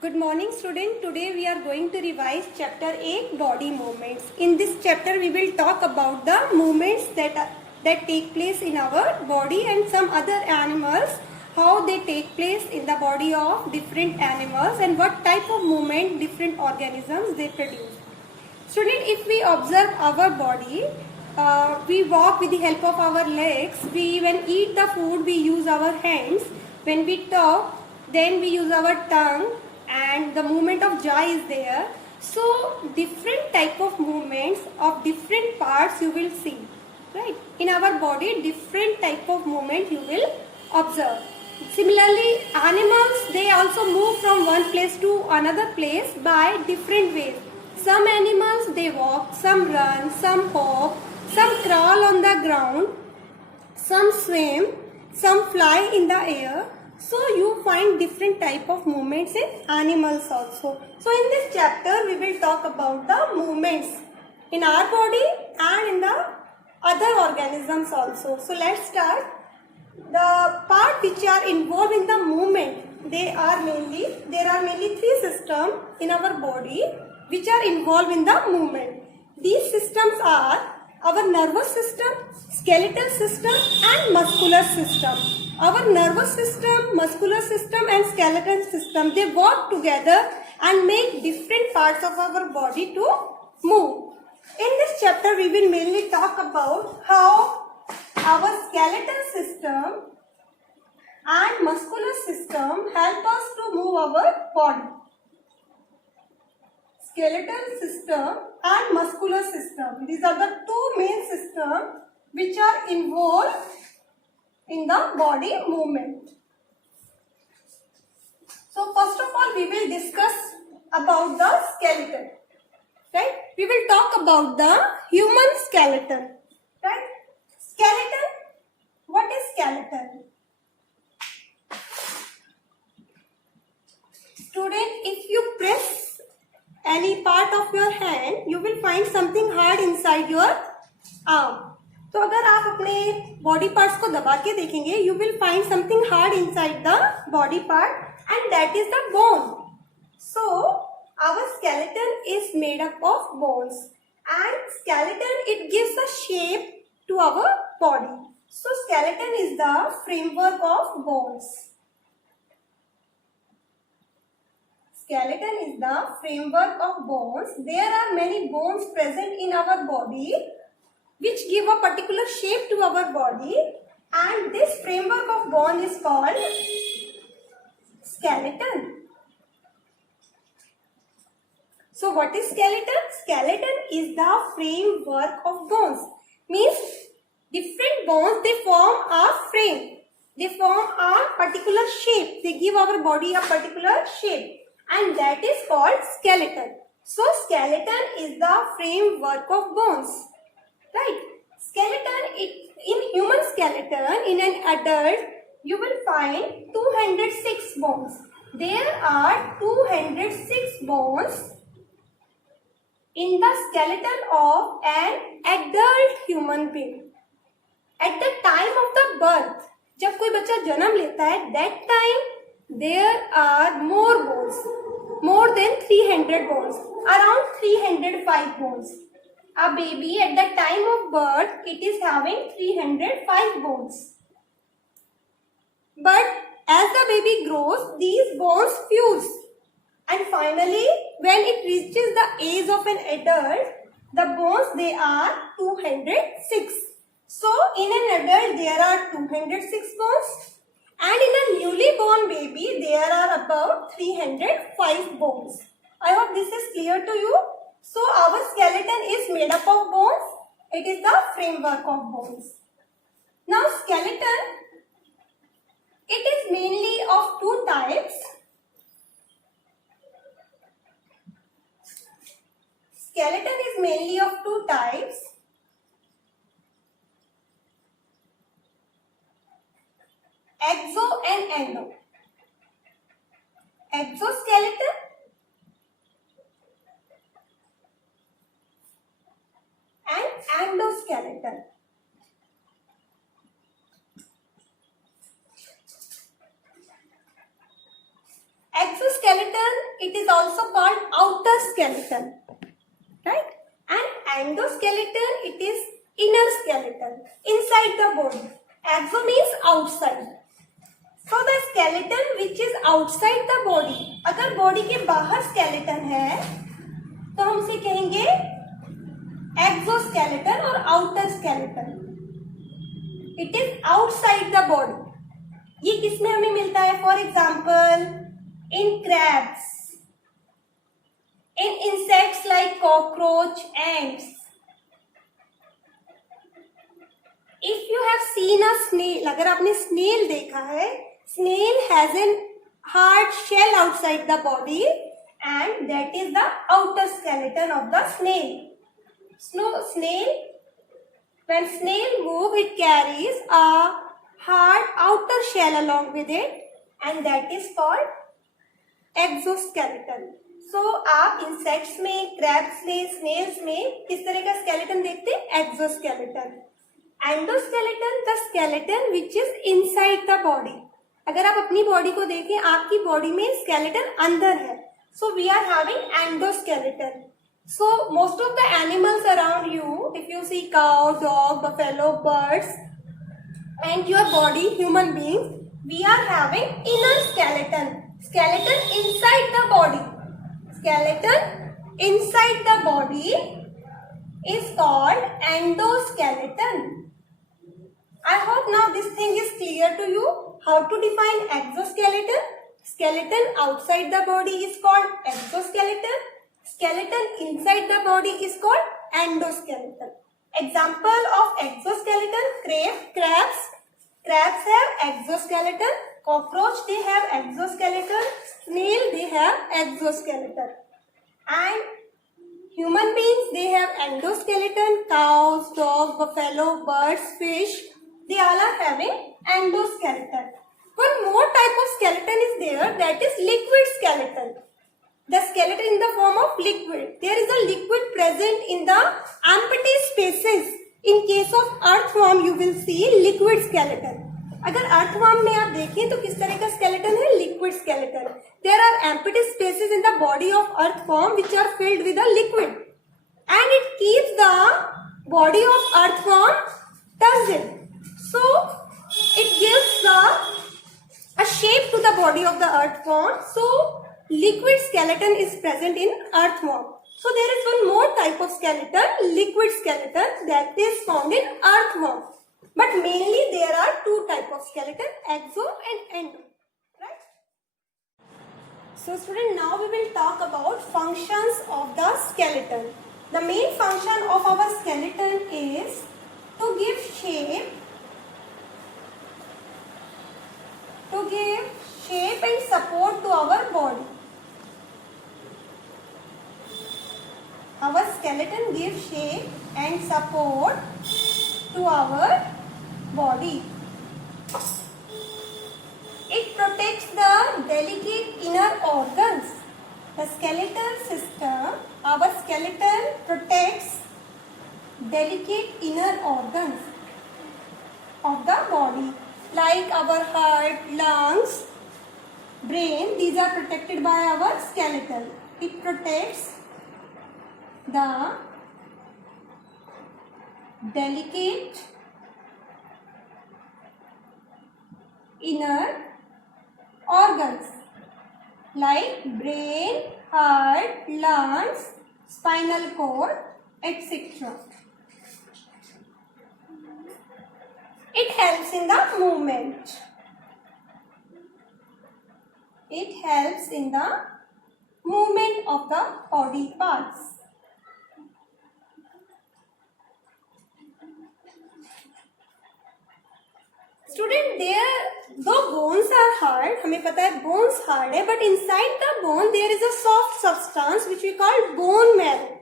Good morning student. Today we are going to revise chapter 8 body movements. In this chapter we will talk about the movements that take place in our body and some other animals, how they take place in the body of different animals and what type of movement different organisms they produce. Student, if we observe our body, we walk with the help of our legs. We even eat the food, we use our hands. When we talk, then we use our tongue, and the movement of jaw is there. So different type of movements of different parts you will see, right? In our body, different type of movement you will observe. Similarly, animals, they also move from one place to another place by different ways. Some animals, they walk, some run, some hop, some crawl on the ground, some swim, some fly in the air. So you find different type of movements in animals also. So in this chapter we will talk about the movements in our body and in the other organisms also. So let's start. The part which are involved in the movement, there are mainly three systems in our body which are involved in the movement. These systems are our nervous system, skeletal system and muscular system. Our nervous system, muscular system and skeletal system, they work together and make different parts of our body to move. In this chapter we will mainly talk about how our skeletal system and muscular system help us to move our body. Skeletal system and muscular system, these are the two main systems which are involved in the body movement. So first of all we will discuss about the skeleton, right? We will talk about the human skeleton, right? Skeleton, what is skeleton? Student, if you press any part of your hand, you will find something hard inside your arm. तो अगर आप अपने body parts को दबा के देखेंगे, you will find something hard inside the body part, and that is the bone. So our skeleton is made up of bones, and skeleton, it gives a shape to our body. So skeleton is the framework of bones. Skeleton is the framework of bones. There are many bones present in our body which give a particular shape to our body, and this framework of bone is called skeleton. So what is skeleton? Skeleton is the framework of bones. Means different bones, they form a frame. They form a particular shape. They give our body a particular shape, and that is called skeleton. So skeleton is the framework of bones, right? Skeleton, in human skeleton, in an adult, you will find 206 bones. There are 206 bones in the skeleton of an adult human being. At the time of the birth, जब कोई बच्चा जन्म लेता है, that time there are more bones, more than 300 bones, around 305 bones. A baby at the time of birth, it is having 305 bones. But as the baby grows, these bones fuse, and finally when it reaches the age of an adult, the bones, they are 206. So in an adult there are 206 bones, and in a newly born baby there are about 305 bones. I hope this is clear to you. So our skeleton is made up of bones. It is the framework of bones. Now skeleton, it is mainly of two types. Skeleton is mainly of two types. Exo and endo. Exoskeleton and endoskeleton. Exoskeleton it is also called outer skeleton, right? And endoskeleton, it is inner skeleton, inside the body. Exo means outside. So the skeleton which is outside the body, अगर body के बाहर skeleton है तो हम उसे कहेंगे exoskeleton और outer skeleton. It is outside the body. ये किसमें हमें मिलता है? For example, in crabs, in insects like cockroach, ants. If you have seen a snail, अगर आपने snail देखा है, snail has a hard shell outside the body and that is the outer skeleton of the snail. When snail move, it carries a hard outer shell along with it and that is called exoskeleton. So आप insects में, crabs में, snails में किस तरह का skeleton देखते हैं? Exoskeleton. Endoskeleton, the skeleton which is inside the body. अगर आप अपनी बॉडी को देखें, आपकी बॉडी में skeleton अंदर है. So we are having endoskeleton. So most of the animals around you, if you see cow, dog, buffalo, birds, and your body, human beings, we are having inner skeleton. Skeleton inside the body. Skeleton inside the body is called endoskeleton. I hope now this thing is clear to you. How to define exoskeleton? Skeleton outside the body is called exoskeleton. Skeleton inside the body is called endoskeleton. Example of exoskeleton: crabs. Crabs have exoskeleton. Cockroach, they have exoskeleton. Snail, they have exoskeleton. And human beings, they have endoskeleton. Cows, dogs, buffalo, birds, fish, they all are having endoskeleton. One more type of skeleton is there, that is liquid skeleton. The skeleton in the form of liquid. There is a liquid present in the empty spaces. In case of earthworm, you will see liquid skeleton. अगर earthworm में आप देखें तो किस तरह का skeleton है? Liquid skeleton. There are empty spaces in the body of earthworm which are filled with a liquid, and it keeps the body of earthworm turgid. So it gives a shape to the body of the earthworm. So liquid skeleton is present in earthworm. So there is one more type of skeleton, liquid skeleton, that is found in earthworm. But mainly there are two types of skeleton, exo and endo. Right? So student, now we will talk about functions of the skeleton. The main function of our skeleton is to give shape and support to our body. Our skeleton gives shape and support to our body. It protects the delicate inner organs. The skeletal system, our skeleton protects delicate inner organs of the body, like our heart, lungs, brain. These are protected by our skeleton. It protects the delicate inner organs like brain, heart, lungs, spinal cord, etc. It helps in the movement. It helps in the movement of the body parts. Student, though bones are hard, हमें पता है bones hard है, but inside the bone there is a soft substance which we call bone marrow.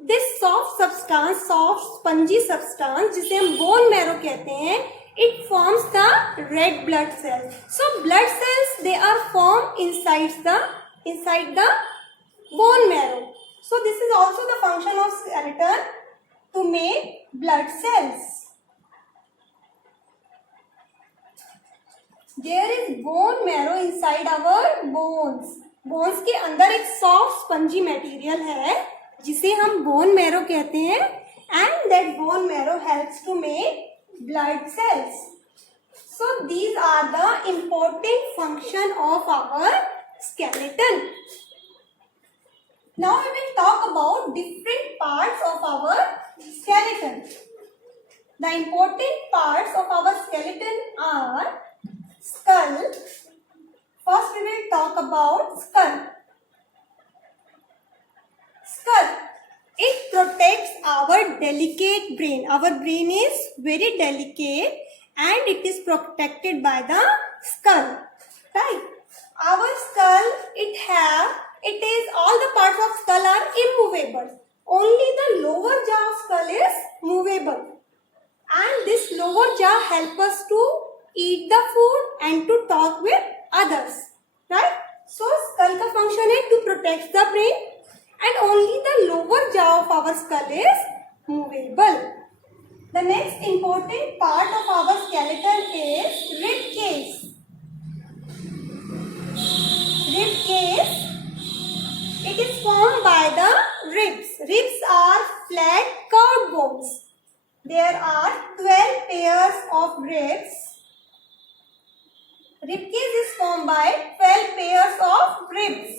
This soft substance, soft spongy substance, जिसे हम bone marrow कहते हैं, it forms the red blood cells. So blood cells, they are formed inside the bone marrow. So this is also the function of skeleton, to make blood cells. There is bone marrow inside our bones. Bones के अंदर एक soft spongy material है जिसे हम bone marrow कहते हैं, and that bone marrow helps to make blood cells. So these are the important function of our skeleton. Now we will talk about different parts of our skeleton. The important parts of our skeleton are skull. First we will talk about skull. Skull. It protects our delicate brain. Our brain is very delicate and it is protected by the skull. Right? Our skull, it is all the parts of skull are immovable. Only the lower jaw of skull is movable. And this lower jaw help us to eat the food and to talk with others, right? So skull का function है to protect the brain, and only the lower jaw of our skull is movable. The next important part of our skeleton is rib cage. Rib cage, it is formed by the ribs. Ribs are flat curved bones. There are 12 pairs of ribs. Rib cage is formed by 12 pairs of ribs.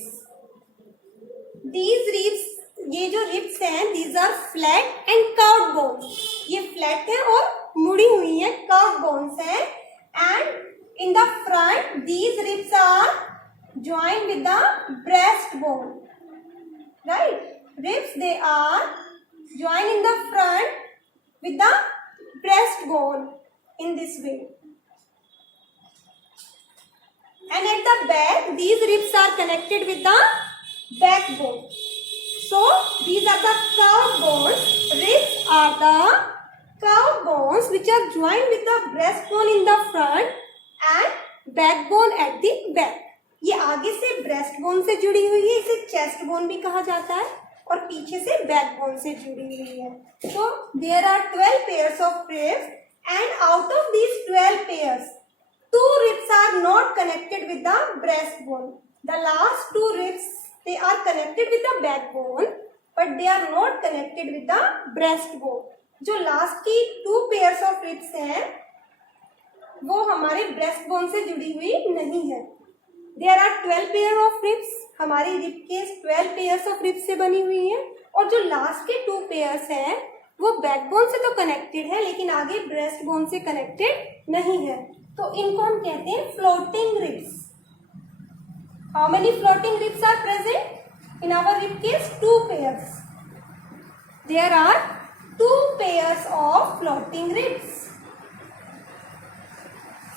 These ribs, ये जो ribs हैं, these are flat and curved bones. ये flat है और मुड़ी हुई है, curved bones हैं. And in the front, these ribs are joined with the breastbone. Right? Ribs, they are joined in the front with the breastbone in this way. And at the back, these ribs are connected with the backbone. So, these are the curved bones. Ribs are the curved bones which are joined with the breastbone in the front and backbone at the back. ये आगे से breastbone से जुड़ी हुई है, इसे chest bone भी कहा जाता है, और पीछे से backbone से जुड़ी हुई है. So, there are 12 pairs of ribs, and out of these 12 pairs, 2 ribs are not connected with the breastbone. The last 2 ribs, they are connected with the backbone, but they are not connected with the breastbone. जो last की 2 pairs of ribs हैं, वो हमारे breastbone से जुड़ी हुई नहीं है. There are 12 pairs of ribs. हमारी rib cage 12 pairs of ribs से बनी हुई है, और जो last के 2 pairs हैं, वो backbone से तो connected है, लेकिन आगे breastbone से connected नहीं है. तो इनको हम कहते हैं floating ribs. How many floating ribs are present in our rib cage? 2 pairs. There are 2 pairs of floating ribs.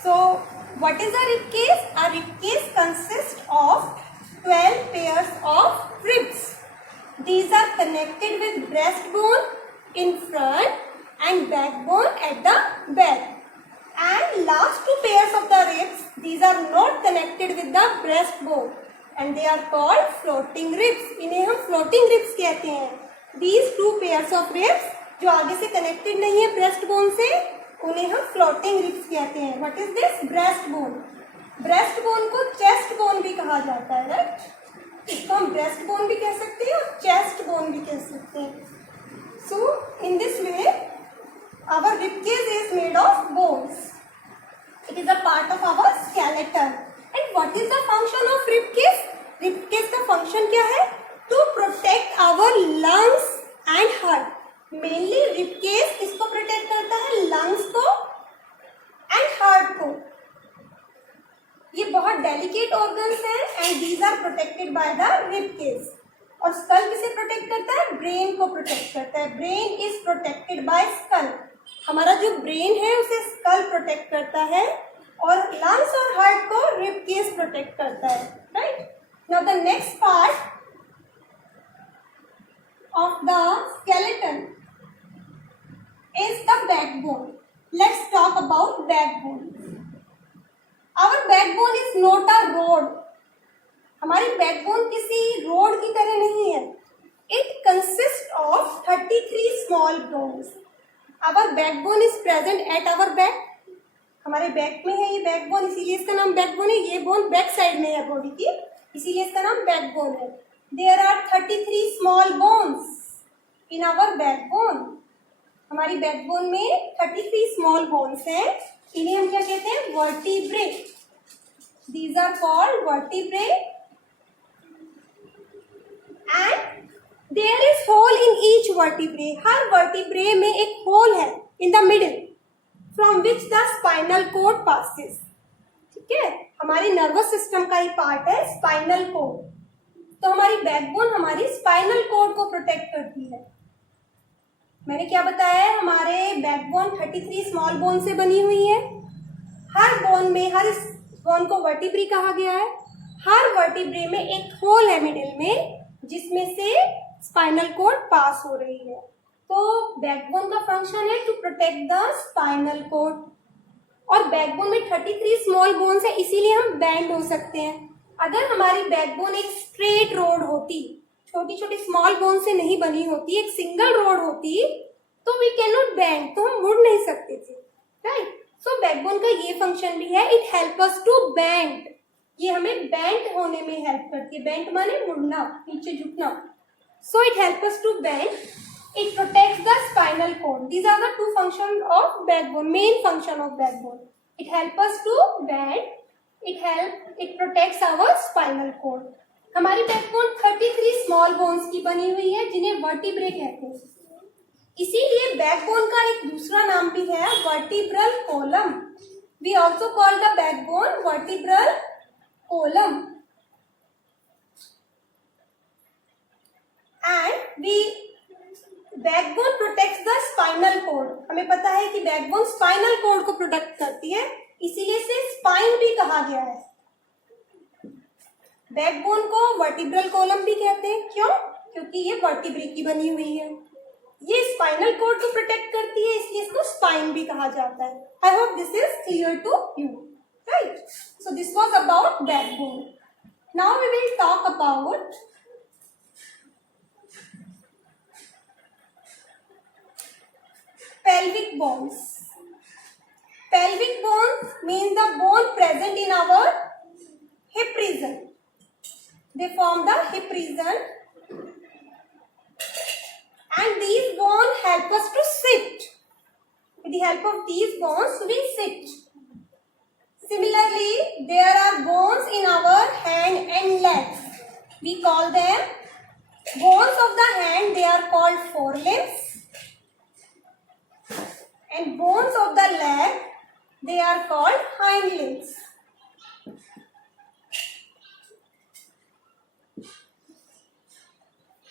So, what is a rib cage? A rib cage consists of 12 pairs of ribs. These are connected with breastbone in front and backbone at the back. And last 2 pairs of the ribs, these are not connected with the breastbone, and they are called floating ribs. इन्हें हम floating ribs कहते हैं. These 2 pairs of ribs जो आगे से connected नहीं है breastbone से, उन्हें हम floating ribs कहते हैं. What is this? Breastbone. Breastbone को chest bone भी कहा जाता है, right? इसको हम breastbone भी कह सकते हैं और chest bone भी कह सकते हैं. So in this way, our rib cage is made of bones. It is a part of our skeleton. And what is the function of rib cage? Rib cage का function क्या है? To protect our lungs and heart. Mainly rib cage किसको protect करता है? Lungs को and heart को. ये बहुत delicate organs हैं, and these are protected by the rib cage. और skull किसे protect करता है? Brain को protect करता है. Brain is protected by skull. हमारा जो ब्रेन है उसे स्कल प्रोटेक्ट करता है, और लंग्स और हार्ट को रिब केज प्रोटेक्ट करता है. Right? Now the next part of the skeleton is the backbone. Let's talk about backbone. Our backbone is not a rod. हमारी बैकबोन किसी रोड की तरह नहीं है. It consist of 33 small bones. Our backbone is present at our back. हमारे back में है ये बैकबोन, इसीलिए इसका नाम बैकबोन है. ये बोन बैक साइड में है बॉडी की. इसीलिए इसका नाम बैकबोन है। There are 33 small bones in our backbone. हमारी बैकबोन में 33 स्मॉल बोन्स हैं। इन्हें हम क्या कहते हैं? Vertebrae. These are called vertebrae and there is hole in each vertebrae. हर वर्टिब्रे में एक होल है in the middle from which the spinal cord passes. ठीक है, हमारी नर्वस सिस्टम का ही पार्ट है स्पाइनल कोड। तो हमारी बैकबोन हमारी स्पाइनल कोड को प्रोटेक्ट करती है। मैंने क्या बताया है? हमारे बैकबोन 33 स्मॉल बोन से बनी हुई है। हर बोन में, हर बोन को वर्टिब्रे कहा गया है। हर वर्टिब्रे में एक होल है मिडिल में जिसमें से स्पाइनल कोड पास हो रही है। तो बैकबोन का फंक्शन है to protect the spinal cord. और बैकबोन में 33 स्मॉल बोन्स है, इसीलिए हम बेंड हो सकते हैं। अगर हमारी बैकबोन एक स्ट्रेट रोड होती, छोटी छोटी स्मॉल बोन से नहीं बनी होती, एक सिंगल रोड होती, तो वी कैन नॉट बेंड, तो हम मुड़ नहीं सकते थे, राइट। सो बैकबोन का ये फंक्शन भी है, it help us to bend. ये हमें बेंड होने में हेल्प करती है। बेंड माने मुड़ना, नीचे झुकना। So it help us to bend, it protects the spinal cord. These are the two functions of backbone, main function of backbone. It helps us to bend, it protects our spinal cord. हमारी backbone 33 small bones की बनी हुई है जिन्हें vertebrae कहते हैं। इसीलिए backbone का एक दूसरा नाम भी है vertebral column. We also call the backbone vertebral column. And backbone protects the spinal code. हमें पता है कि बैकबोन स्पाइनल कोड को प्रोटेक्ट करती है, इसीलिए इसे स्पाइन भी कहा गया है। बैकबोन को वर्टिब्रल कॉलम भी कहते हैं। क्यों? क्योंकि ये वर्टिब्रे की बनी हुई है। ये स्पाइनल कोड को प्रोटेक्ट करती है, इसलिए इसको स्पाइन भी कहा जाता है। I hope this is clear to you, right. So this was about backbone. Now we will talk about pelvic bones. Pelvic bones means the bone present in our hip region. They form the hip region, and these bones help us to sit. With the help of these bones, we sit. Similarly, there are bones in our hand and legs. We call them bones of the hand. They are called forelimbs. And bones of the leg, they are called hind limbs.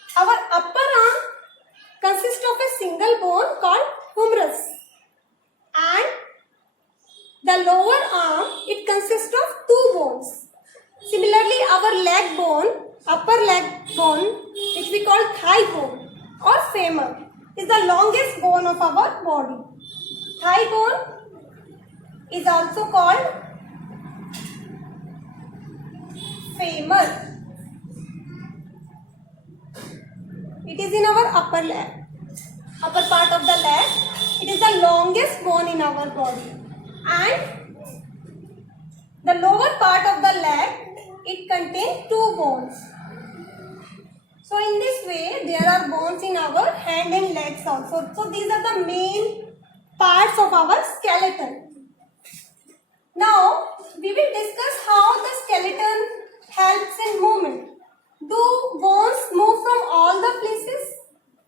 Our upper arm consists of a single bone called humerus, and the lower arm, it consists of two bones. Similarly, our leg bone, upper leg bone, which we call thigh bone or femur, is the longest bone of our body. Thigh bone is also called femur. It is in our upper leg, upper part of the leg. It is the longest bone in our body, and the lower part of the leg, it contains two bones. So in this way, there are bones in our hand and legs also. So these are the main parts of our skeleton. Now we will discuss how the skeleton helps in movement. Do bones move from all the places?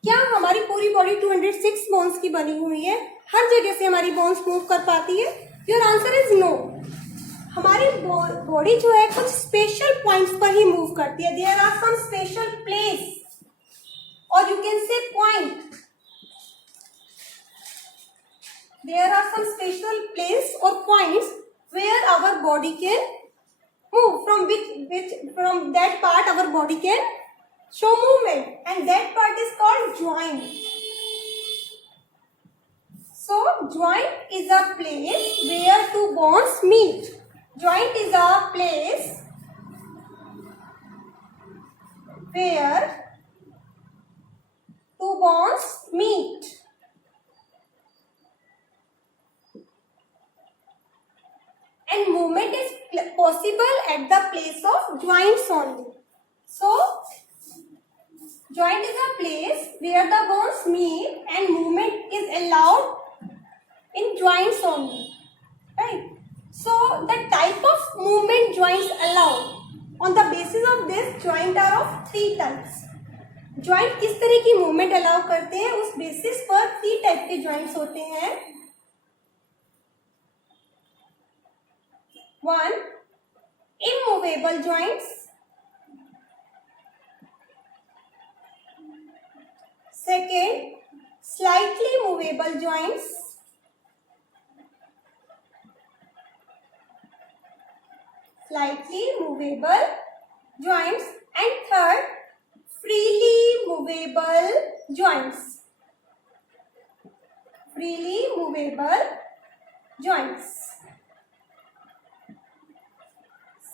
क्या हमारी पूरी body 206 bones की बनी हुई है? हर जगह से हमारी बोन्स मूव कर पाती है? Your answer is no. हमारी बॉडी जो है कुछ स्पेशल पॉइंट्स पर ही मूव करती है। There are some special place, और you can say point. There are some special place or points where our body can move, from that part our body can show movement, and that part is called joint. So joint is a place where two bones meet. Joint is a place where two bones meet. And movement is possible at the place of joints only. So joint is a place where the bones meet and movement is allowed in joints only, right? So the type of movement joints allow, on the basis of this joint are of 3 types. Joint किस तरह की movement allow करते हैं उस basis पर 3 type के joints होते हैं. 1 immovable joints, second slightly movable joints, and third freely movable joints.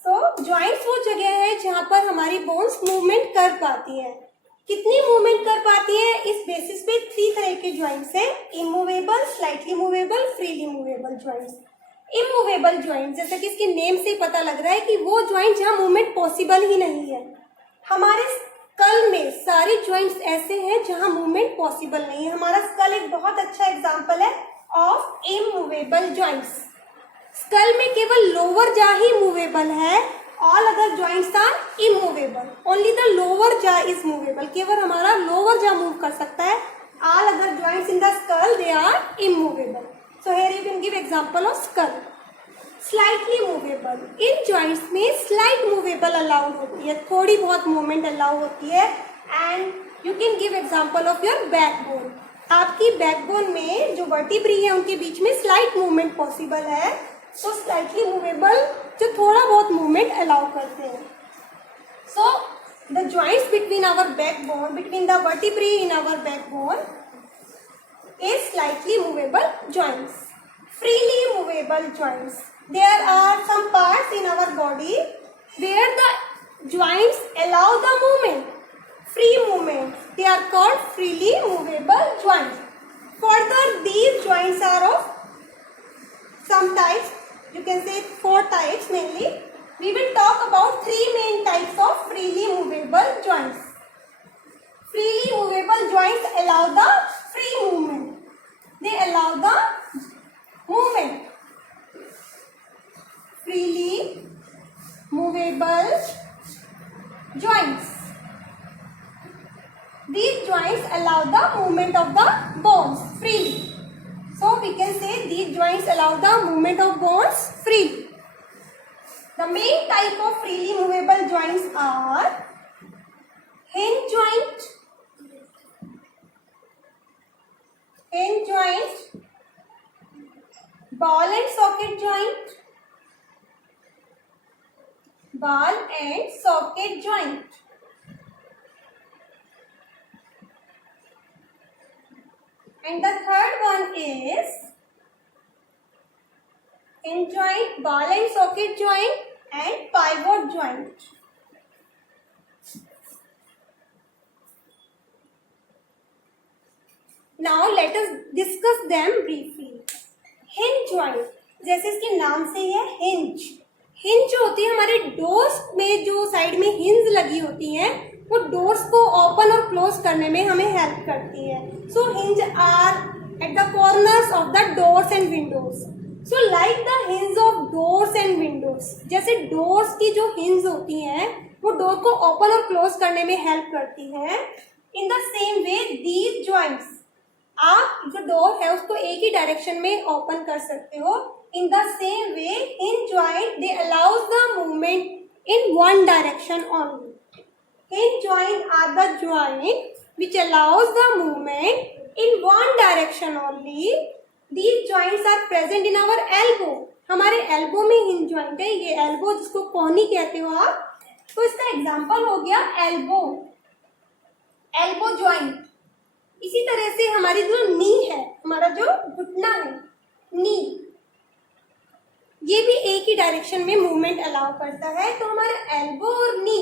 So joints वो जगह है जहां पर हमारी बोन्स मूवमेंट कर पाती है. कितनी मूवमेंट कर पाती है इस बेसिस पे 3 तरह के जॉइंट्स है. Immovable, slightly movable, freely movable joints. Immovable joint जैसे कि इसके नेम से पता लग रहा है कि वो जॉइंट जहां मूवमेंट पॉसिबल ही नहीं है. हमारे स्कल में सारे जॉइंट्स ऐसे हैं जहां मूवमेंट पॉसिबल नहीं है. हमारा स्कल एक बहुत अच्छा एग्जांपल है ऑफ इमूवेबल जॉइंट्स. स्कल में केवल लोअर जा ही मूवेबल है. All other joints are immovable. Only the lower jaw is movable. केवल हमारा लोअर जा मूव कर सकता है. All other joints in the skull they are immovable. So here you can give example of skull. Slightly movable, इन joints में slight movable allowed होती है, थोड़ी बहुत मूवमेंट अलाउ होती है. And you can give example of your backbone. आपकी backbone में जो वर्टिब्री है उनके बीच में स्लाइट मूवमेंट पॉसिबल है. तो स्लाइटली मूवेबल जो थोड़ा बहुत मूवमेंट अलाउ करते हैं. So the joints between our backbone, between the vertebrae in our backbone is slightly movable joints. Freely movable joints. There are some parts in our body where the joints allow the movement, free movement. They are called freely movable joints. Further, these joints are of some types. You can say 4 types mainly. We will talk about 3 main types of freely movable joints. Freely movable joints allow the free movement. They allow the movement. Freely movable joints. These joints allow the movement of the bones freely. So we can say these joints allow the movement of bones freely. The main type of freely movable joints are hinge joint, ball and socket joint, and the third one is hinge joint, ball and socket joint, and pivot joint. Now let us discuss them briefly. Hinge joint, जैसे इसके नाम से है hinge. Hinge जो होती है हमारे doors में, जो साइड में हिंज लगी होती हैं वो डोर्स को ओपन और क्लोज करने में हमें हेल्प करती है. So hinge are at the corners of the doors and windows. So like the hinge of doors and windows, जैसे डोर्स की जो हिंज होती हैं वो डोर को ओपन और क्लोज करने में हेल्प करती है. In the same way these joints, आप जो डोर है उसको एक ही डायरेक्शन में ओपन कर सकते हो. In the same way hinge joint they allows the movement in one direction only. Hinge joint are the joint which allows the movement in one direction only. These joints are present in our elbow. हमारे elbow में hinge joint है. ये elbow जिसको कोहनी कहते हो आप, तो इसका एग्जाम्पल हो गया elbow joint. इसी तरह से हमारी जो नी है, हमारा जो घुटना है, नी, ये भी एक ही डायरेक्शन में मूवमेंट अलाउ करता है. तो हमारा elbow और नी,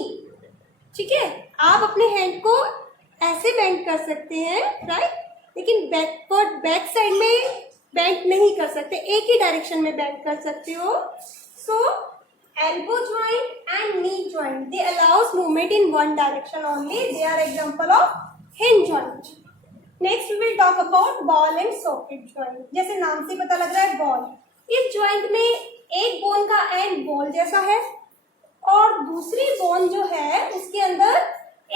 ठीक है, आप अपने हैंड को ऐसे बेंड कर सकते हैं, राइट, लेकिन बैक साइड में बेंड नहीं कर सकते, एक ही डायरेक्शन में बेंड कर सकते हो. सो elbow joint and knee joint. They allows movement in one direction only. They are example of hinge joint. Next we will talk about ball and socket joint. जैसे नाम से पता लग रहा है बॉल, इस joint में एक बोन का एंड बॉल जैसा है और दूसरी बोन जो है उसके अंदर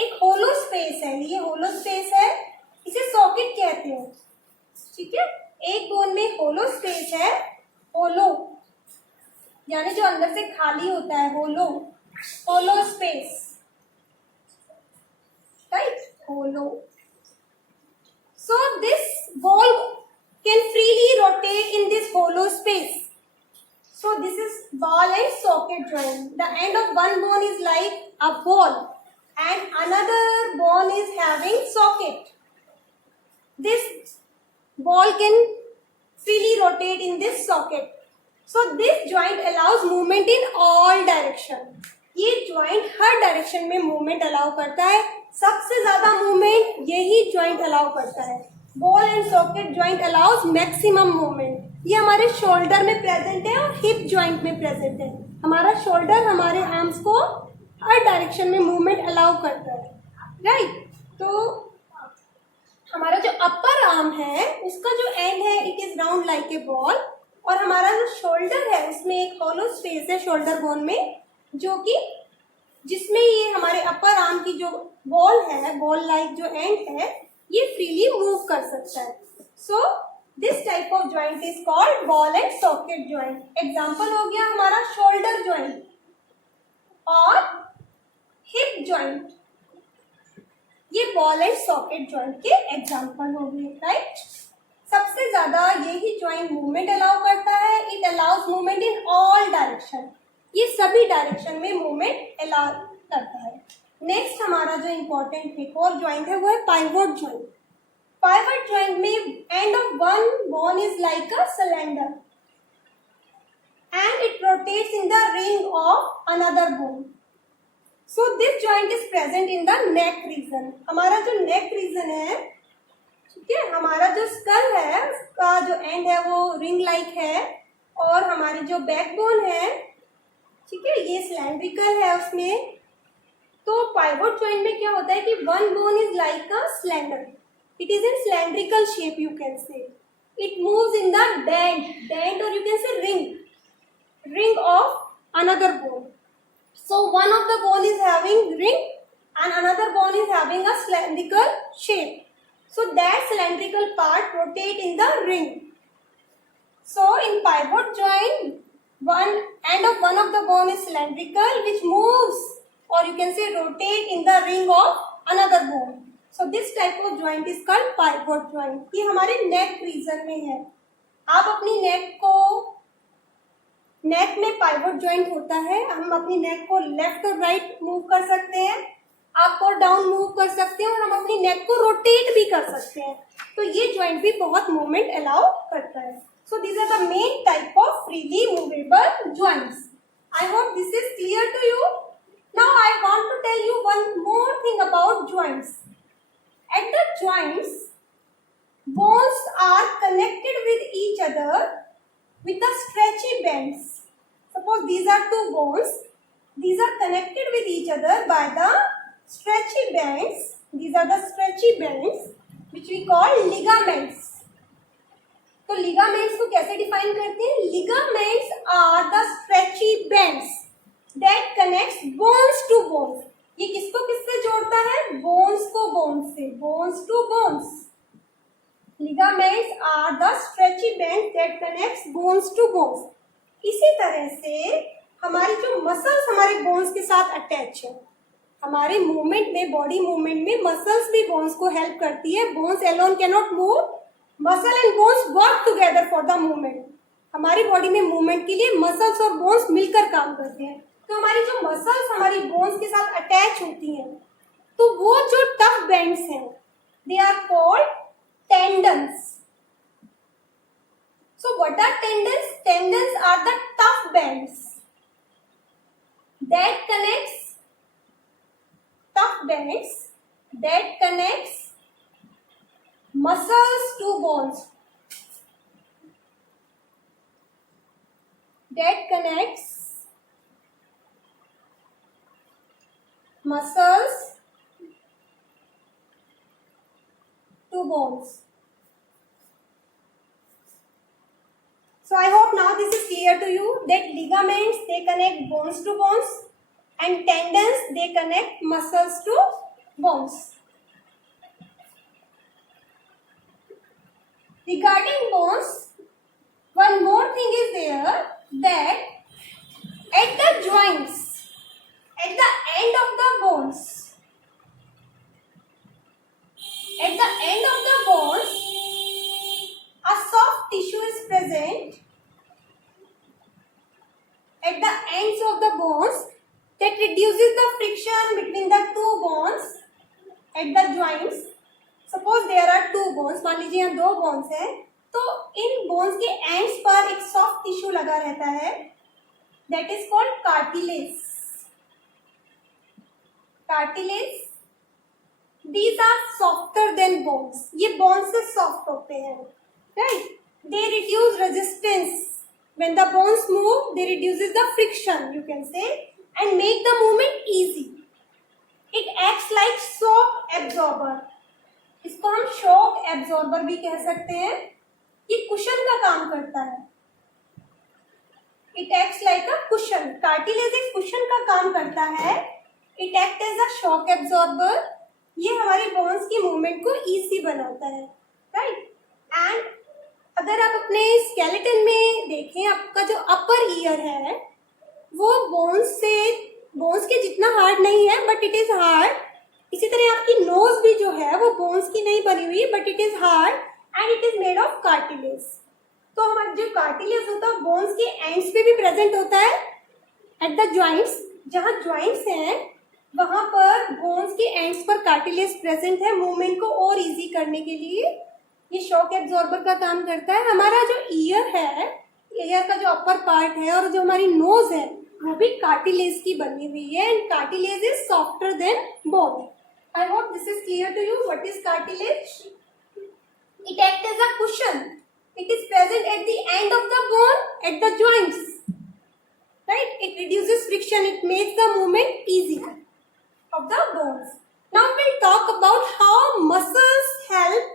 एक होलो स्पेस है. ये होलो स्पेस है, इसे सॉकेट कहते हैं. ठीक है, एक बोन में होलो स्पेस है, होलो यानी जो अंदर से खाली होता है, hollow, hollow space, right, hollow. So this ball can freely rotate in this hollow space. So this is ball and socket joint. The end of one bone is like a ball and another bone is having socket. This ball can freely rotate in this socket. So this joint allows movement in all direction. ये joint हर direction में movement allow करता है. सबसे ज्यादा movement यही joint allow करता है. Ball and socket joint allows maximum movement. ये हमारे shoulder में present है और hip joint में present है. हमारा shoulder हमारे arms को हर direction में movement allow करता है, right? तो हमारा जो अपर आर्म है उसका जो एंड है it is round like a ball और हमारा जो शोल्डर है उसमें एक हॉलो स्पेस है शोल्डर बोन में, जो कि जिसमें ये हमारे अपर आर्म की जो बॉल है, बॉल लाइक जो एंड है, ये फ्रीली मूव कर सकता है. So this type of joint is called ball and socket joint. Example हो गया हमारा शोल्डर ज्वाइंट और हिप ज्वाइंट. ये बॉल एंड सॉकेट ज्वाइंट के एग्जाम्पल हो गए, राइट. सबसे ज्यादा यही ज्वाइंट मूवमेंट अलाउ करता है. It allows movement in all direction. ये सभी डायरेक्शन में मूवमेंट अलाउ करता है. नेक्स्ट हमारा जो इम्पोर्टेंट एक और ज्वाइंट है वो है पाइवोट ज्वाइंट. पाइवोट ज्वाइंट में end of one bone is like a cylinder and it rotates in the ring of another bone. So this joint is present in the neck region. हमारा जो neck region है, ठीक है, हमारा जो skull है उसका जो end है वो ring like है और हमारी जो backbone है, ठीक है, ये cylindrical है उसमें. तो pivot joint में क्या होता है कि one bone is like a cylinder. It is in cylindrical shape you can say. It moves in the dent or you can say ring of another bone. So one of the bone is having ring and another bone is having a cylindrical shape. So that cylindrical part rotate in the ring. So in pivot joint, one end of one of the bone is cylindrical which moves or you can say rotate in the ring of another bone. So this type of joint is called pivot joint. ये हमारे neck region में है. आप अपनी नेक में pivot joint होता है. हम अपनी नेक को लेफ्ट और राइट मूव कर सकते हैं, अप और डाउन मूव कर सकते हैं और हम अपनी नेक को रोटेट भी कर सकते हैं. तो ये जॉइंट भी बहुत मूवमेंट अलाउ करता है. So these are the main type of freely movable joints. I hope this is clear to you. Now I want to tell you one more thing about joints. At the joints bones are connected with each other with the stretchy bends. Suppose these are two bones. These are connected with each other by the stretchy bends. These are the stretchy bends which we call ligaments. तो ligaments को कैसे define करते हैं? Ligaments are the stretchy bends that connects bones to bones. ये किसको किससे जोड़ता है? Bones को bones से. Bones to bones. Ligaments are the stretchy bands that connects bones to bones. इसी तरह से हमारी जो मसल्स हमारे बोन्स के साथ अटैच है, हमारे मूवमेंट में, बॉडी मूवमेंट में मसल्स भी बोन्स को हेल्प करती है. Bones alone can not move, muscle and bones work together for the movement. हमारी बॉडी में मूवमेंट के लिए मसल्स और बोन्स मिलकर काम करते हैं. तो हमारी जो मसल्स हमारी बोन्स के साथ अटैच होती हैं, तो वो जो टफ बैंड्स हैं, they are called tendons. So what are tendons? Tendons are the tough bands that connects muscles to bones. That connects muscles to bones. So I hope now this is clear to you that ligaments, they connect bones to bones, and tendons, they connect muscles to bones. Regarding bones, one more thing is there, that at the joints, at the end of the bones, a soft tissue is present at the ends of the bones that reduces the friction between the two bones at the joints. Suppose there are two bones, मान लीजिए यहाँ दो bones है, तो इन bones के ends पर एक soft tissue लगा रहता है, that is called cartilage. Cartilage, these are softer than bones. ये bones से soft होते हैं, right? They reduce resistance. When the bones move, they reduces the friction, you can say, and make the movement easy. It acts like shock absorber. इसको हम shock absorber भी कह सकते हैं. ये कुशन का काम करता है. It acts like a cushion. Cartilage एक कुशन का काम करता है. It act as a shock absorber. ये हमारी बोन्स की मूवमेंट को इजी बनाता है, राइट. एंड अगर आप अपने स्केलेटन में देखें, आपका जो अपर ईयर है वो बोन्स के जितना हार्ड नहीं है, बट इट इज हार्ड. इसी तरह आपकी नोज भी जो है वो बोन्स की नहीं बनी हुई, but it is hard and it is made of cartilage. तो हमारा जो कार्टिलेज होता है बोन्स के एंड्स पे भी प्रेजेंट होता है. एट द जॉइंट्स, जहाँ जॉइंट्स हैं वहां पर बोन्स के एंड्स पर कार्टिलेज प्रेजेंट है. मूवमेंट को और इजी करने के लिए ये शॉक एब्जॉर्बर का काम करता है. हमारा जो ईयर है, ईयर का जो अपर पार्ट है और जो हमारी नोज है वो भी कार्टिलेज की बनी हुई है. And cartilage is softer then bone. I hope this is clear to you. What is cartilage? It acts as a cushion. It is present at the end of the bone, at the joints. Right? It reduces friction. It makes the movement easy of the bones. Now we'll talk about how muscles help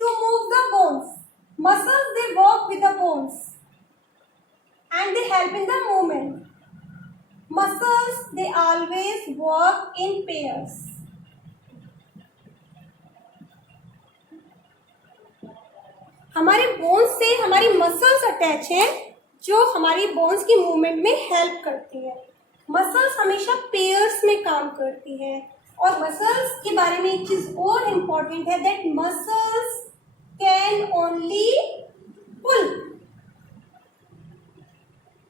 to move the bones. Muscles, they work with the bones and they help in the movement. Muscles, they always work in pairs. हमारे bones से हमारी muscles attach हैं जो हमारी bones की movement में help करती है. मसल्स हमेशा पेयर्स में काम करती है. और मसल्स के बारे में एक चीज और इम्पोर्टेंट है, that muscles can only pull.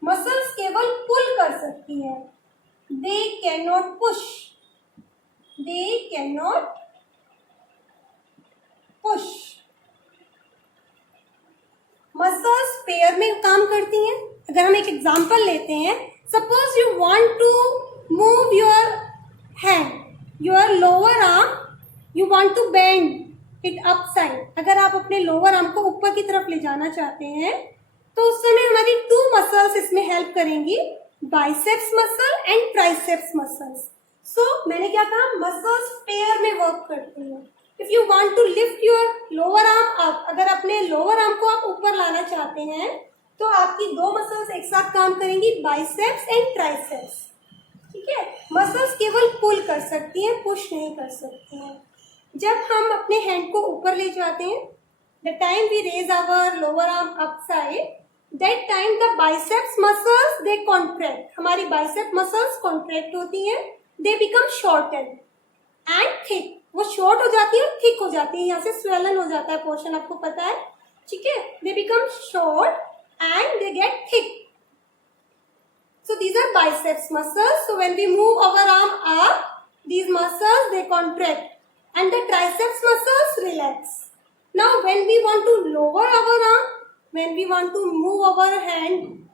Muscles केवल पुल कर सकती है. They can not push. They can not push. Muscles pair में काम करती हैं. अगर हम एक एग्जांपल लेते हैं, suppose you want to move your hand, your lower arm, you want to bend it upside. अगर आप अपने लोअर आर्म को ऊपर की तरफ ले जाना चाहते हैं तो उस समय हमारी टू मसल्स इसमें हेल्प करेंगी, biceps muscle and triceps muscles. So मैंने क्या कहा, मसल्स पेयर में वर्क करती हैं. If you want to lift your lower arm up, अगर अपने लोअर आर्म को आप ऊपर लाना चाहते हैं तो आपकी दो मसल्स एक साथ काम करेंगी, बाइसेप्स एंड ट्राइसेप्स. ठीक है. मसल्स केवल पुल कर सकती हैं, पुश नहीं कर सकती हैं. जब हम अपने हैंड को ऊपर ले जाते हैं, the time we raise our lower arm upside, that time the biceps muscles they contract. हमारी बाइसेप मसल्स कॉन्ट्रैक्ट होती हैं. they become shortened and thick. वो शॉर्ट हो जाती है और थिक हो जाती है. यहाँ से स्वेलन हो जाता है पोर्शन, आपको पता है. ठीक है. they become short and they get thick. so these are biceps muscles. so when we move our arm up, these muscles they contract and the triceps muscles relax. now when we want to lower our arm, when we want to move our hand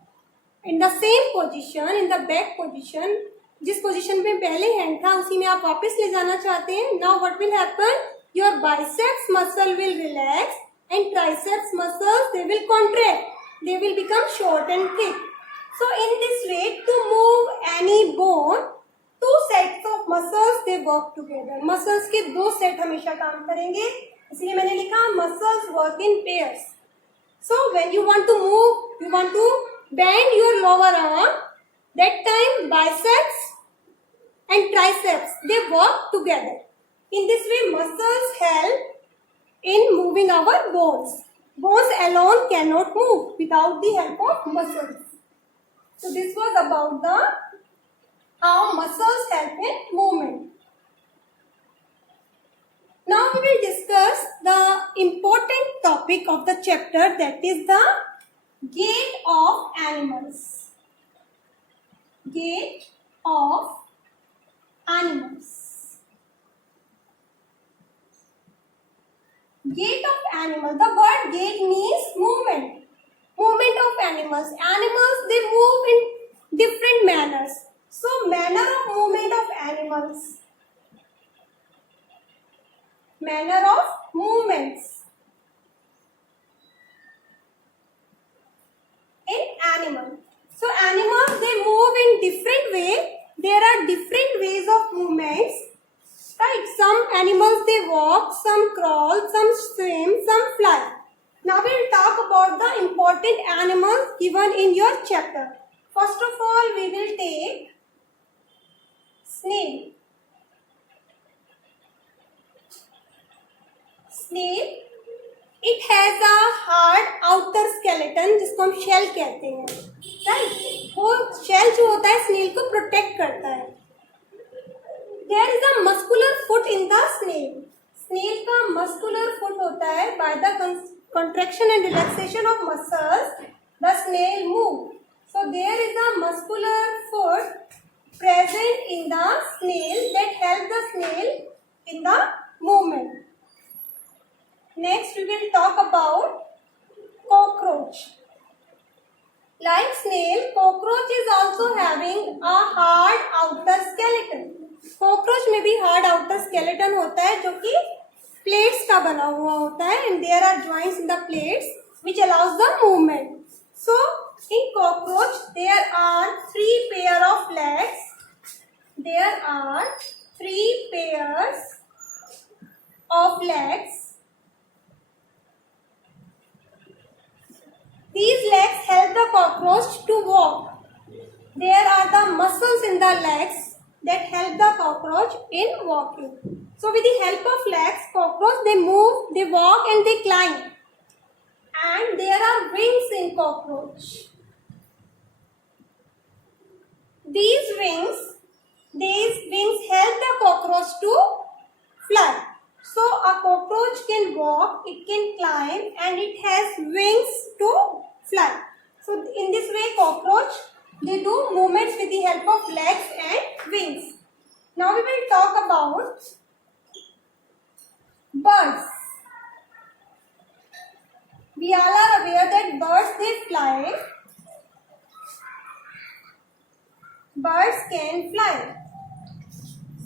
in the same position, in the back position, जिस position में पहले hand था उसी में आप वापस ले जाना चाहते हैं, now what will happen, your biceps muscle will relax and triceps muscles they will contract, they will become short and thick. so in this way, to move any bone Two sets of muscles they work together. Muscles के दो set हमेशा काम करेंगे, इसलिए मैंने लिखा muscles work in pairs. So when you want to move, you want to bend your lower arm, that time biceps and triceps they work together. In this way muscles help in moving our bones. Bones alone cannot move without the help of muscles. So this was about the how muscles help in movement. Now we will discuss the important topic of the chapter, that is the gait of animals. Gait of animals. Gait of animal. The word gait means movement. Movement of animals. Animals, they move in different manners. So manner of movement of animals. Manner of movements in animal. So animals, they move in different way. There are different ways of movements. Right? Some animals they walk, some crawl, some swim, some fly. Now we will talk about the important animals given in your chapter. First of all, we will take snail. Snail, it has a hard outer skeleton जिसको हम shell कहते हैं. Right? वो shell जो होता है snail को protect करता है. There is a muscular foot in the snail. Snail का muscular foot होता है. By the contraction and relaxation of muscles, the snail move. So there is a muscular foot present in the snail that helps the snail in the movement. Next we will talk about cockroach. Like snail, cockroach is also having a hard outer skeleton. Cockroach में भी hard outer skeleton होता है जो कि plates का बना हुआ होता है, and there are joints in the plates which allows the movement. So in cockroach there are 3 pair of legs. There are 3 pairs of legs. These legs help the cockroach to walk. There are the muscles in the legs that help the cockroach in walking. So with the help of legs, cockroach they move, they walk and they climb. And there are wings in cockroach. These wings help the cockroach to fly. So a cockroach can walk, it can climb, and it has wings to fly. So in this way cockroach they do movements with the help of legs and wings. Now we will talk about birds. We all are aware that birds they fly. Birds can fly.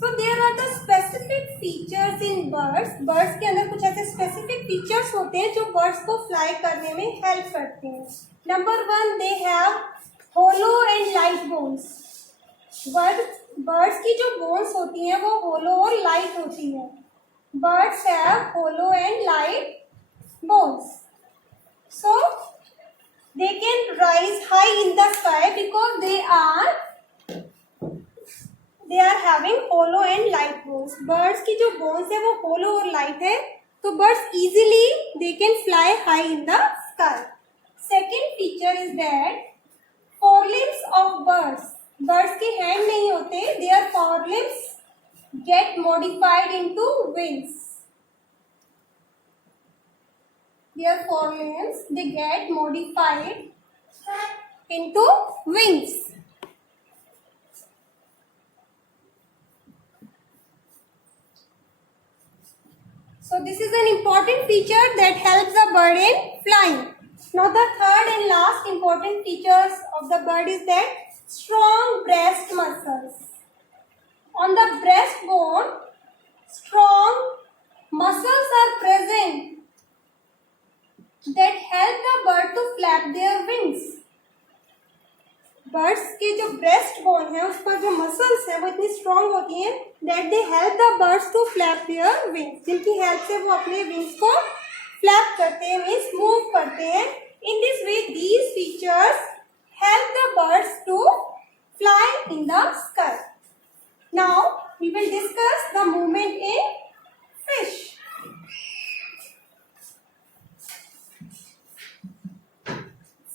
So there are the specific features in birds. Birds के अंदर कुछ ऐसे specific features होते हैं जो birds को fly करने में help करते हैं. Number 1, they have hollow and light bones. Birds की जो bones होती हैं वो hollow और light होती हैं. Birds have hollow and light bones. So they can rise high in the sky because they are having hollow and light bones. Birds की जो bones है वो hollow और light है, तो birds easily they can fly high in the sky. Second feature is that forelimbs of birds के hand नहीं होते, their forelimbs get modified into wings. Their forelimbs they get modified into wings. So this is an important feature that helps the bird in flying. Now the third and last important features of the bird is that strong breast muscles. On the breastbone, strong muscles are present that help the bird to flap their wings. Birds के जो breast chest bone है उस पर जो muscles है वो इतनी strong होती हैं that they help the birds to flap their wings, जिनकी हेल्प से वो अपने विंग्स को फ्लैप करते हैं, मीन्स मूव करते हैं. In this way these features help the birds to fly in the sky. Now we will discuss the movement in fish.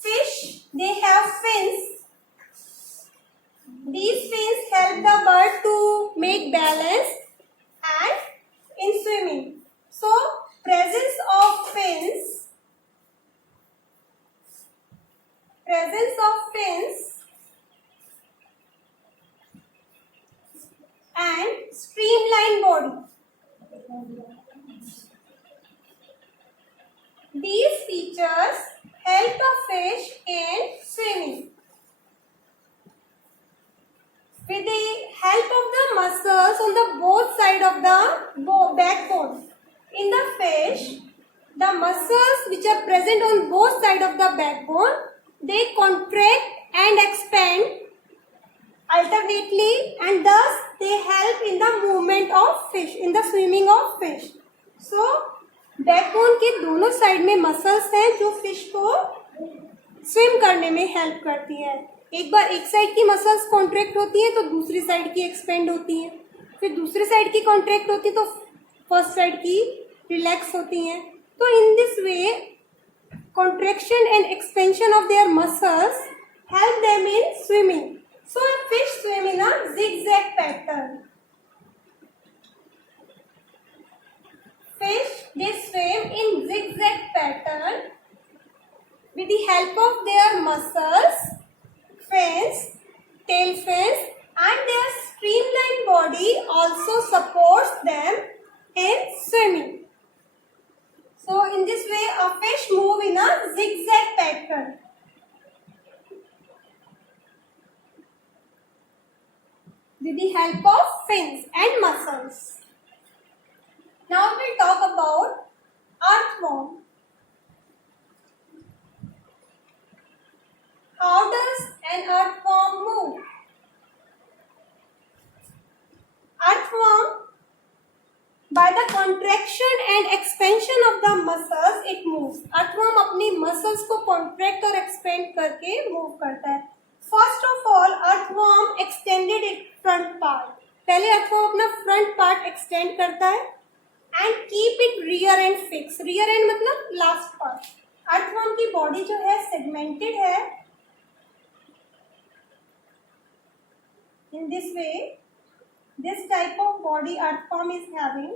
Fish, they have fins. These fins help the bird to make balance and in swimming. So, presence of fins and streamlined body. These features help the fish in swimming. With the help of the muscles on the both side of the backbone. In the fish, the muscles which are present on both sides of the backbone, they contract and expand alternately, and thus they help in the movement of fish, in the swimming of fish. So, backbone के दोनों side में muscles हैं जो fish को swim करने में help करती है. एक बार एक साइड की मसल्स कॉन्ट्रैक्ट होती हैं तो दूसरी साइड की एक्सपेंड होती हैं, फिर दूसरी साइड की कॉन्ट्रैक्ट होती है तो फर्स्ट साइड की रिलैक्स होती हैं. तो इन this way contraction and expansion of their muscles help them in swimming. So fish swim in a zigzag pattern. Fish, they swim in zigzag pattern with the help of their muscles, fins, tail fins, and their streamlined body also supports them in swimming. So, in this way, a fish move in a zigzag pattern. With the help of fins and muscles. Now we will talk about earthworm. How does an earthworm move? Earthworm, by the contraction and expansion of the muscles, it moves. Earthworm अपनी muscles को contract और expand करके move करता है. First of all, earthworm extended its front part. पहले earthworm अपना front part extend करता है and keep it rear end fixed. Rear end मतलब last part. earthworm की body जो है segmented है. In this way, this type of body earthworm is having.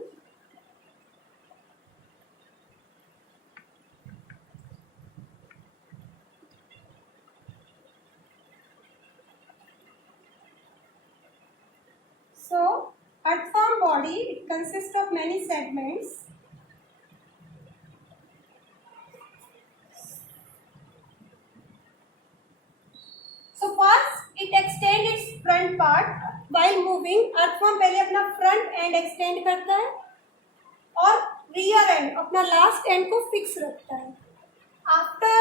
So, earthworm body, it consists of many segments. So first, it extends its front part while moving. earthworm पहले अपना front end extend करता है और rear end अपना last end को fix रखता है. After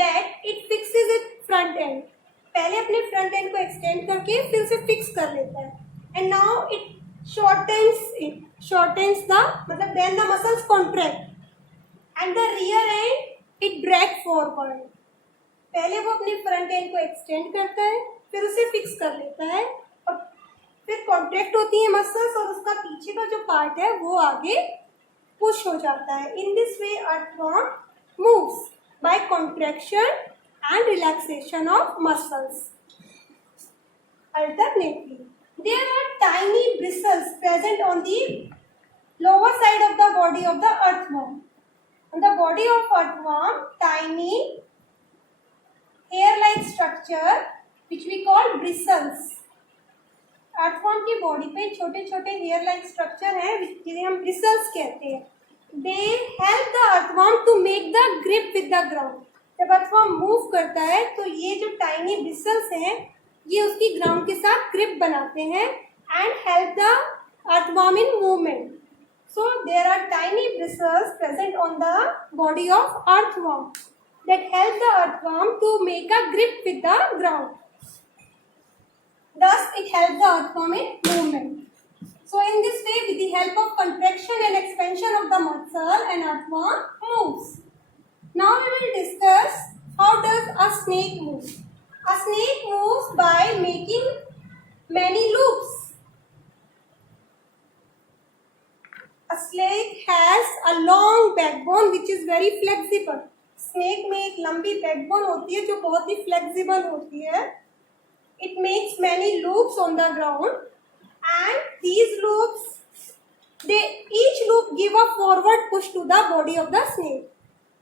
that, it fixes its front end. पहले अपने front end को extend करके फिर से fix कर लेता है. And now it shortens the मतलब then the muscles contract and the rear end it drag forward. पहले वो अपने फ्रंट एंड को एक्सटेंड करता है फिर उसे फिक्स कर लेता है और फिर कॉन्ट्रैक्ट होती है मसल्स और उसका पीछे का जो पार्ट है वो आगे पुश हो जाता है. इन this way earthworm moves by contraction and relaxation of muscles alternately. There are tiny bristles present on the lower side of the body of the earthworm. On the body of earthworm, tiny hair-like structure which we call bristles. earthworm की body पे छोटे छोटे hair like structure हैं जिन्हें हम bristles कहते हैं. They help the earthworm to make the grip with the ground. जब earthworm मूव करता है तो ये जो टाइनी ब्रिसल्स हैं ये उसकी ग्राउंड के साथ ग्रिप बनाते हैं and help the earthworm in movement. So there are tiny bristles present on the body of earthworm that help the earthworm to make a grip with the ground. Thus, it helps the earthworm in movement. So, in this way, with the help of contraction and expansion of the muscle, an earthworm moves. Now, we will discuss how does a snake move. A snake moves by making many loops. A snake has a long backbone which is very flexible. Snake में एक लंबी backbone होती है जो बहुत ही flexible होती है. It makes many loops on the ground, and these loops, each loop give a forward push to the body of the snake.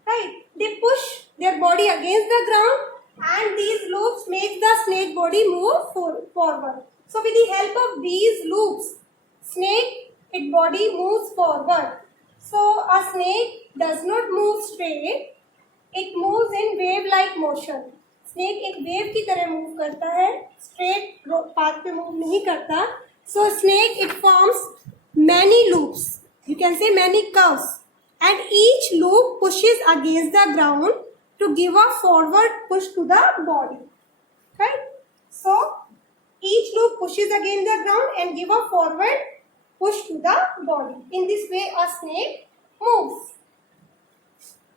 Right? They push their body against the ground, and these loops make the snake body move forward. So, with the help of these loops, its body moves forward. So, a snake does not move straight. It moves in wave-like motion. Snake एक wave की तरह move करता है, straight path पे move नहीं करता. So, snake it forms many loops. You can say many curves, and each loop pushes against the ground to give a forward push to the body. Right? So, each loop pushes against the ground and give a forward push to the body. In this way, a snake moves.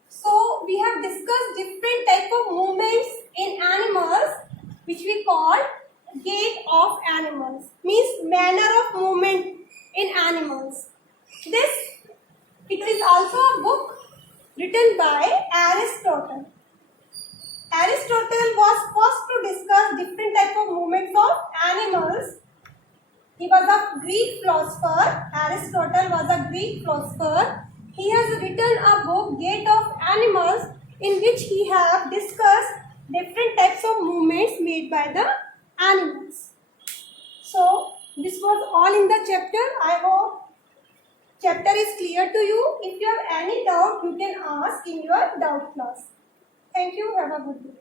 So, we have discussed different type of movements in animals, which we call gait of animals. Means manner of movement in animals. It is also a book written by Aristotle. Aristotle was first to discuss different type of movements of animals. He was a Greek philosopher. Aristotle was a Greek philosopher. He has written a book, Gait of Animals, in which he have discussed different types of movements made by the animals. So, this was all in the chapter. I hope chapter is clear to you. If you have any doubt, you can ask in your doubt class. Thank you. Have a good day.